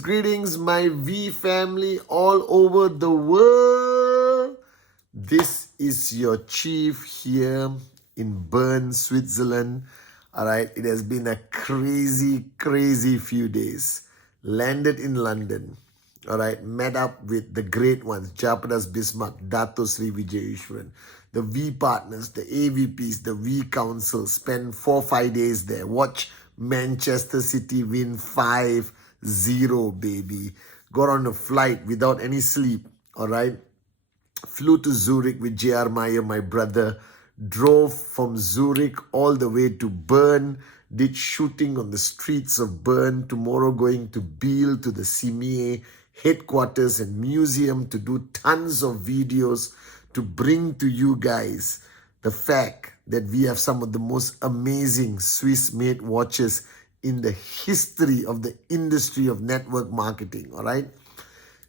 Greetings, my V family all over the world. This is your chief here in Bern, Switzerland. All right, it has been a crazy few days. Landed in London. All right, met up with the great ones, Japadas, Bismark, Dato, Vijay, Eswaran, the V partners, the AVPs, the V council. Spent 4-5 days there. Watch Manchester City win 5-0, baby. Got on a flight without any sleep. All right. Flew to Zurich with J.R. Meyer, my brother. Drove from Zurich all the way to Bern. Did shooting on the streets of Bern. Tomorrow going to Biel, to the CME headquarters and museum to do tons of videos to bring to you guys the fact that we have some of the most amazing Swiss-made watches in the history of the industry of network marketing, all right?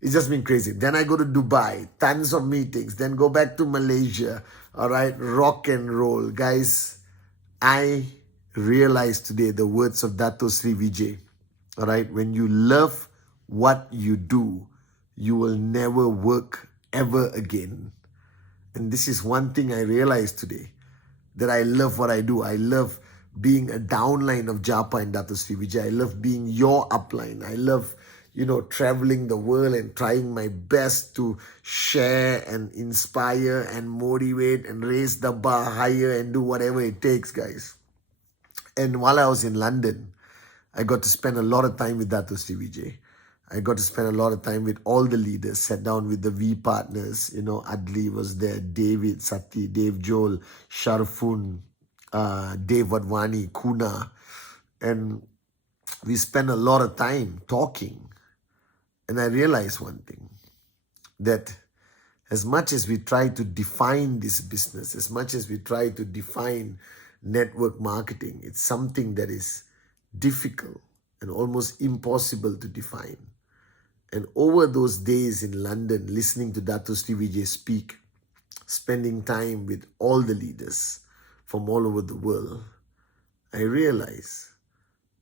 It's just been crazy. Then I go to Dubai, tons of meetings, then go back to Malaysia, all right? Rock and roll. Guys, I realized today the words of Dato Vijay, all right? When you love what you do, you will never work ever again. And this is one thing I realized today, that I love what I do. I love being a downline of Japa and Dato Vijay. I love being your upline. I love, traveling the world and trying my best to share and inspire and motivate and raise the bar higher and do whatever it takes, guys. And while I was in London, I got to spend a lot of time with Dato Vijay. I got to spend a lot of time with all the leaders, sat down with the V partners. Adli was there, David, Sati, Dave Joel, Sharfun, Dave Wadwani, Kuna. And we spent a lot of time talking. And I realized one thing, that as much as we try to define this business, as much as we try to define network marketing, it's something that is difficult and almost impossible to define. And over those days in London, listening to Dato Vijay speak, spending time with all the leaders from all over the world, I realized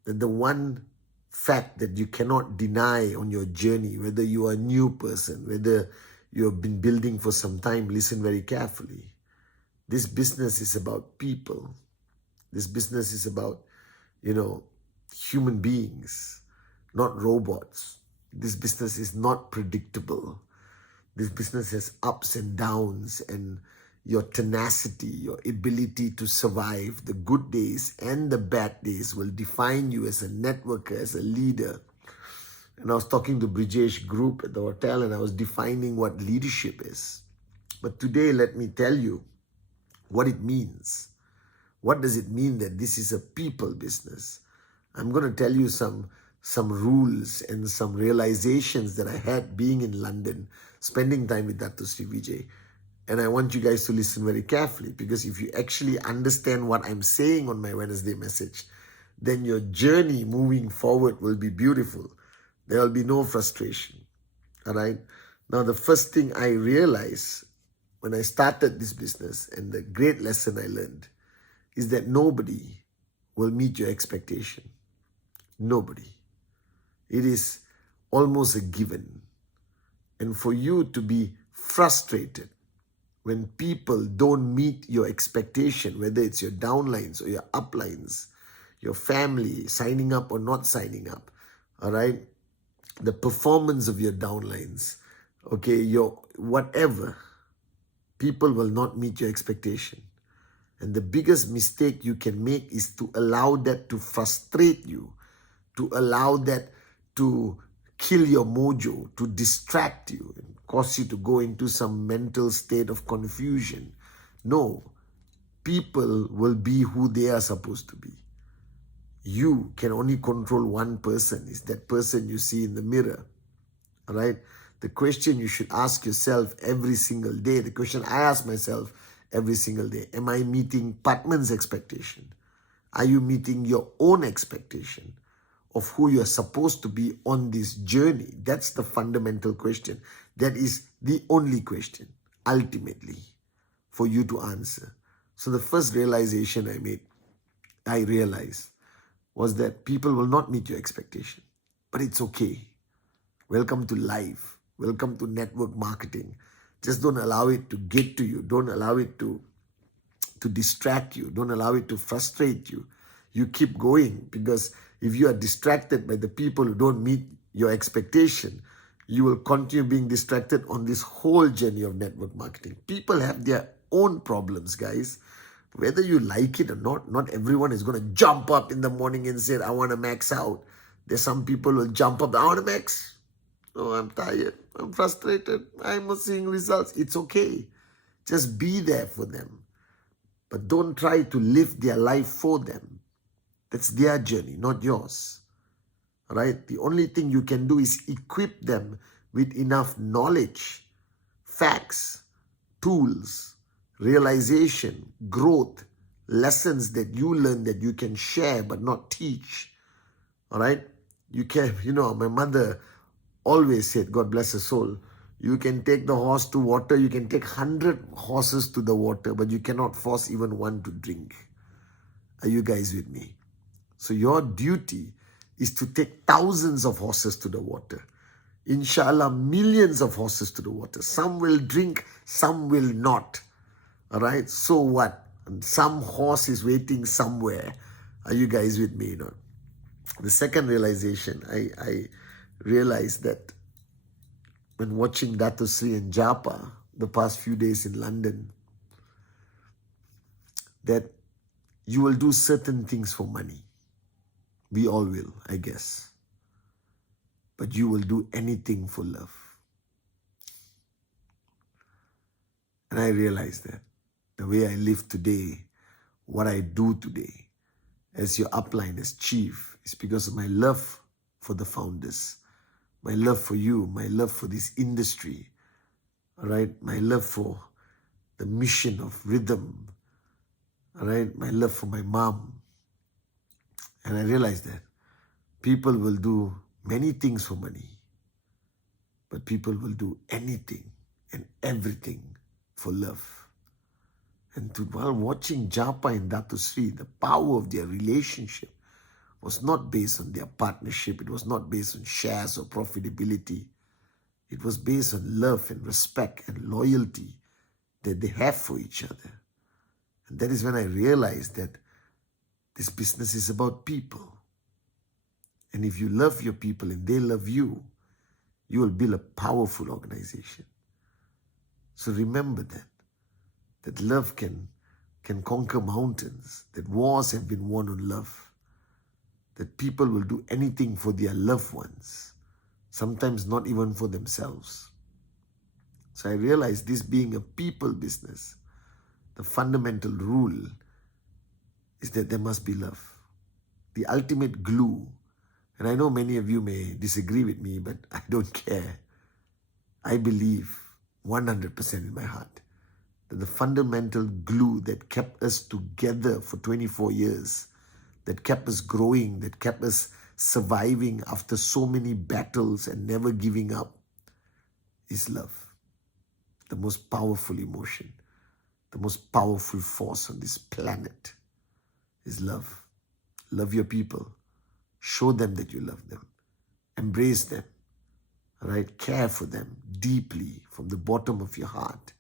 that the one fact that you cannot deny on your journey, whether you are a new person, whether you have been building for some time, listen very carefully. This business is about people. This business is about, human beings, not robots. This business is not predictable. This business has ups and downs, and your tenacity, your ability to survive the good days and the bad days will define you as a networker, as a leader. And I was talking to Brijesh Group at the hotel, and I was defining what leadership is. But today, let me tell you what it means. What does it mean that this is a people business? I'm going to tell you some rules and some realizations that I had being in London, spending time with Dato Vijay. And I want you guys to listen very carefully, because if you actually understand what I'm saying on my Wednesday message, then your journey moving forward will be beautiful. There will be no frustration. All right. Now, the first thing I realized when I started this business, and the great lesson I learned, is that nobody will meet your expectation. Nobody. It is almost a given. And for you to be frustrated when people don't meet your expectation, whether it's your downlines or your uplines, your family signing up or not signing up, all right? The performance of your downlines, okay, your whatever, people will not meet your expectation. And the biggest mistake you can make is to allow that to frustrate you, to allow that to kill your mojo, to distract you and cause you to go into some mental state of confusion. No, people will be who they are supposed to be. You can only control one person. Is that person you see in the mirror. All right? The question you should ask yourself every single day, the question I ask myself every single day, am I meeting Patman's expectation? Are you meeting your own expectation of who you're supposed to be on this journey? That's the fundamental question. That is the only question, ultimately, for you to answer. So the first realization I realized, was that people will not meet your expectation. But it's okay. Welcome to life. Welcome to network marketing. Just don't allow it to get to you. Don't allow it to distract you. Don't allow it to frustrate you. You keep going, because if you are distracted by the people who don't meet your expectation, you will continue being distracted on this whole journey of network marketing. People have their own problems, guys. Whether you like it or not everyone is going to jump up in the morning and say, I want to max out. There's some people who will jump up, I want to max. Oh, I'm tired. I'm frustrated. I'm not seeing results. It's okay. Just be there for them. But don't try to live their life for them. That's their journey, not yours. All right? The only thing you can do is equip them with enough knowledge, facts, tools, realization, growth, lessons that you learn that you can share but not teach. All right? My mother always said, God bless her soul, you can take the horse to water, you can take 100 horses to the water, but you cannot force even one to drink. Are you guys with me? So your duty is to take thousands of horses to the water. Inshallah, millions of horses to the water. Some will drink, some will not. All right, so what? And some horse is waiting somewhere. Are you guys with me? The second realization, I realized that when watching Dato and Japa the past few days in London, that you will do certain things for money. We all will, I guess. But you will do anything for love. And I realized that. The way I live today, what I do today, as your upline, as chief, is because of my love for the founders, my love for you, my love for this industry, all right, my love for the mission of rhythm, all right, my love for my mom. And I realized that people will do many things for money, but people will do anything and everything for love. And while watching Japa and Dato Sri, the power of their relationship was not based on their partnership. It was not based on shares or profitability. It was based on love and respect and loyalty that they have for each other. And that is when I realized that this business is about people. And if you love your people and they love you, you will build a powerful organization. So remember that love can conquer mountains, that wars have been won on love, that people will do anything for their loved ones, sometimes not even for themselves. So I realized, this being a people business, the fundamental rule is that there must be love. The ultimate glue, and I know many of you may disagree with me, but I don't care. I believe 100% in my heart that the fundamental glue that kept us together for 24 years, that kept us growing, that kept us surviving after so many battles and never giving up, is love. The most powerful emotion, the most powerful force on this planet is love. Love your people. Show them that you love them. Embrace them. All right? Care for them deeply from the bottom of your heart.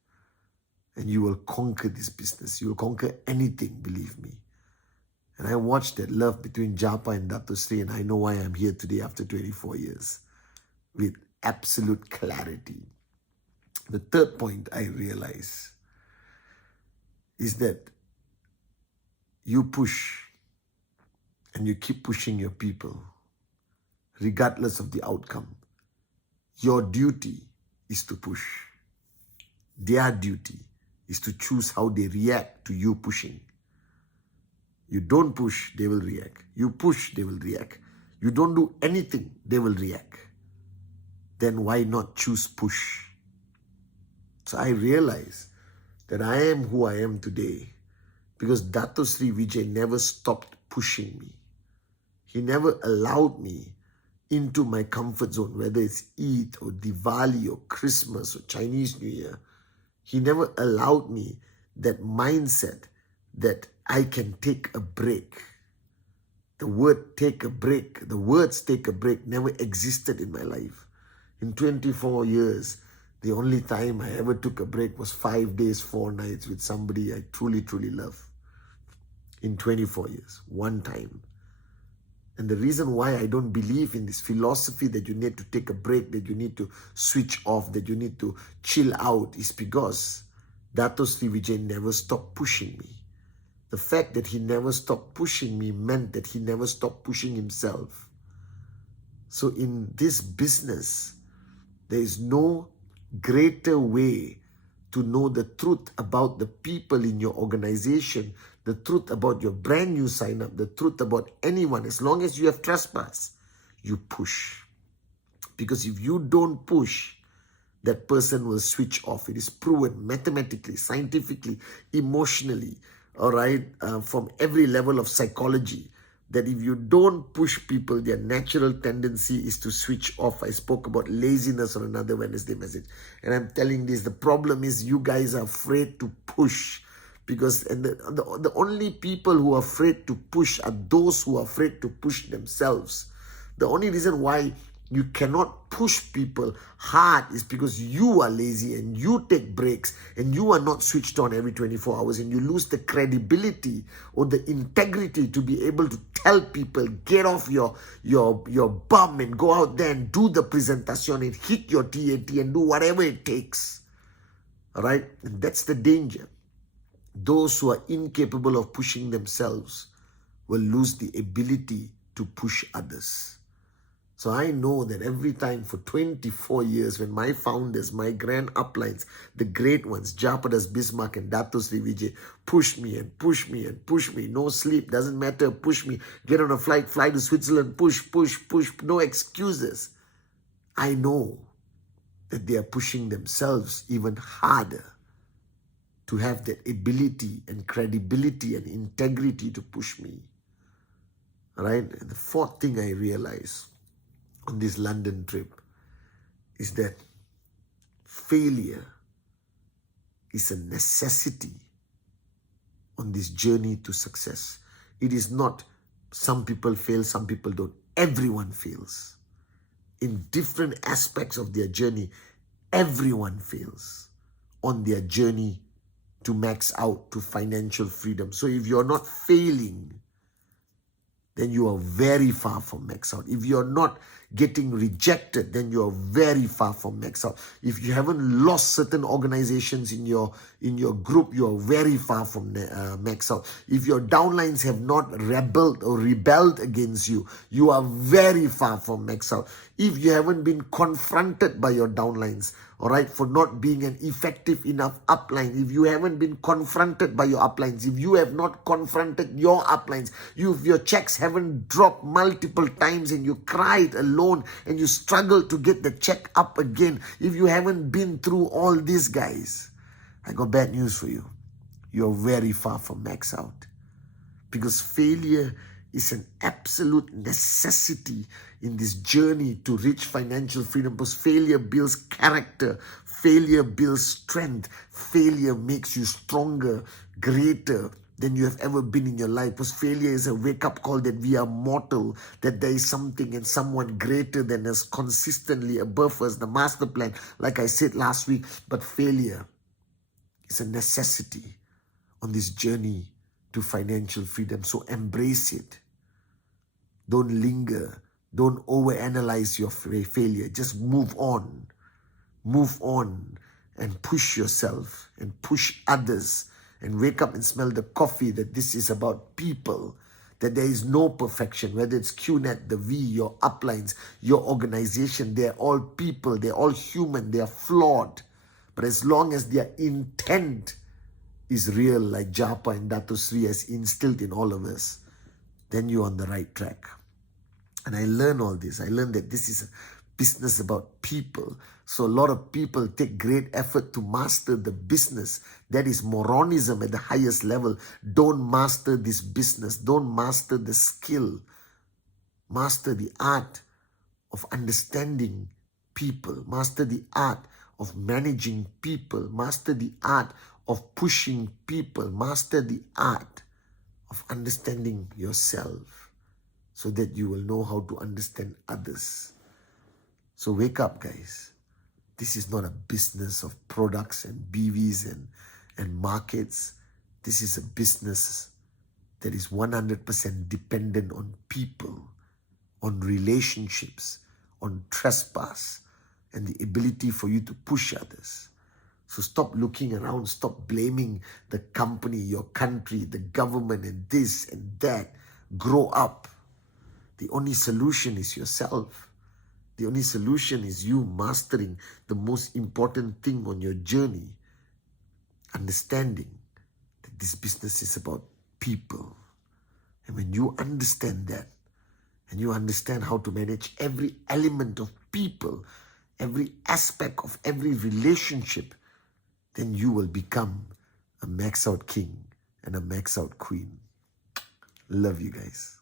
And you will conquer this business. You will conquer anything, believe me. And I watched that love between Japa and Dato Sri, and I know why I'm here today after 24 years with absolute clarity. The third point I realize is that you push and you keep pushing your people regardless of the outcome. Your duty is to push. Their duty is to choose how they react to you pushing. You don't push, they will react. You push, they will react. You don't do anything, they will react. Then why not choose push? So I realize that I am who I am today because Dato Sri Vijay never stopped pushing me. He never allowed me into my comfort zone, whether it's Eid or Diwali or Christmas or Chinese New Year. He never allowed me that mindset that I can take a break. The word take a break, the words take a break never existed in my life. In 24 years, the only time I ever took a break was 5 days, 4 nights with somebody I truly, truly love. In 24 years, one time. And the reason why I don't believe in this philosophy that you need to take a break, that you need to switch off, that you need to chill out is because Dato Sri Vijay never stopped pushing me. The fact that he never stopped pushing me meant that he never stopped pushing himself. So in this business, there is no greater way to know the truth about the people in your organization, the truth about your brand new sign up, the truth about anyone. As long as you have trespass, you push. Because if you don't push, that person will switch off. It is proven mathematically, scientifically, emotionally, all right, from every level of psychology, that if you don't push people, their natural tendency is to switch off. I spoke about laziness on another Wednesday message. And I'm telling this, the problem is you guys are afraid to push. Because the only people who are afraid to push are those who are afraid to push themselves. The only reason why you cannot push people hard is because you are lazy and you take breaks and you are not switched on every 24 hours and you lose the credibility or the integrity to be able to tell people, get off your bum and go out there and do the presentation and hit your TAT and do whatever it takes. All right? And that's the danger. Those who are incapable of pushing themselves will lose the ability to push others. So I know that every time for 24 years when my founders, my grand uplines, the great ones, Japadas, Bismark and Dato Sri Vijay, push me and push me and push me. No sleep, doesn't matter, push me. Get on a flight, fly to Switzerland, push, no excuses. I know that they are pushing themselves even harder to have that ability and credibility and integrity to push me. All right? And the fourth thing I realized on this London trip is that failure is a necessity on this journey to success. It is not some people fail, some people don't. Everyone fails. In different aspects of their journey, everyone fails on their journey to max out to financial freedom. So if you're not failing, then you are very far from max out. If you're not getting rejected, then you are very far from max out. If you haven't lost certain organizations in your group, you are very far from max out. If your downlines have not rebelled against you, you are very far from max out. If you haven't been confronted by your downlines, all right, for not being an effective enough upline, if you haven't been confronted by your uplines, if you have not confronted your uplines, if your checks haven't dropped multiple times and you cried alone and you struggled to get the check up again, if you haven't been through all these guys, I got bad news for you. You're very far from max out. Because failure is an absolute necessity in this journey to reach financial freedom. Because failure builds character, failure builds strength, failure makes you stronger, greater than you have ever been in your life. Because failure is a wake-up call that we are mortal, that there is something and someone greater than us, consistently above us, the master plan, like I said last week. But failure is a necessity on this journey to financial freedom. So embrace it. Don't linger. Don't overanalyze your failure. Just move on. Move on and push yourself and push others and wake up and smell the coffee, that this is about people, that there is no perfection, whether it's QNet, the V, your uplines, your organization, they're all people, they're all human, they're flawed. But as long as their intent is real, like Japa and Dato has instilled in all of us, then you're on the right track. And I learned all this. I learned that this is a business about people. So a lot of people take great effort to master the business. That is moronism at the highest level. Don't master this business. Don't master the skill. Master the art of understanding people. Master the art of managing people. Master the art of pushing people. Master the art of understanding yourself, so that you will know how to understand others. So wake up, guys. This is not a business of products and BVs and markets. This is a business that is 100% dependent on people, on relationships, on trespass, and the ability for you to push others. So stop looking around, stop blaming the company, your country, the government, and this and that. Grow up. The only solution is yourself. The only solution is you mastering the most important thing on your journey. Understanding that this business is about people. And when you understand that, and you understand how to manage every element of people, every aspect of every relationship, then you will become a max out king and a max out queen. Love you guys.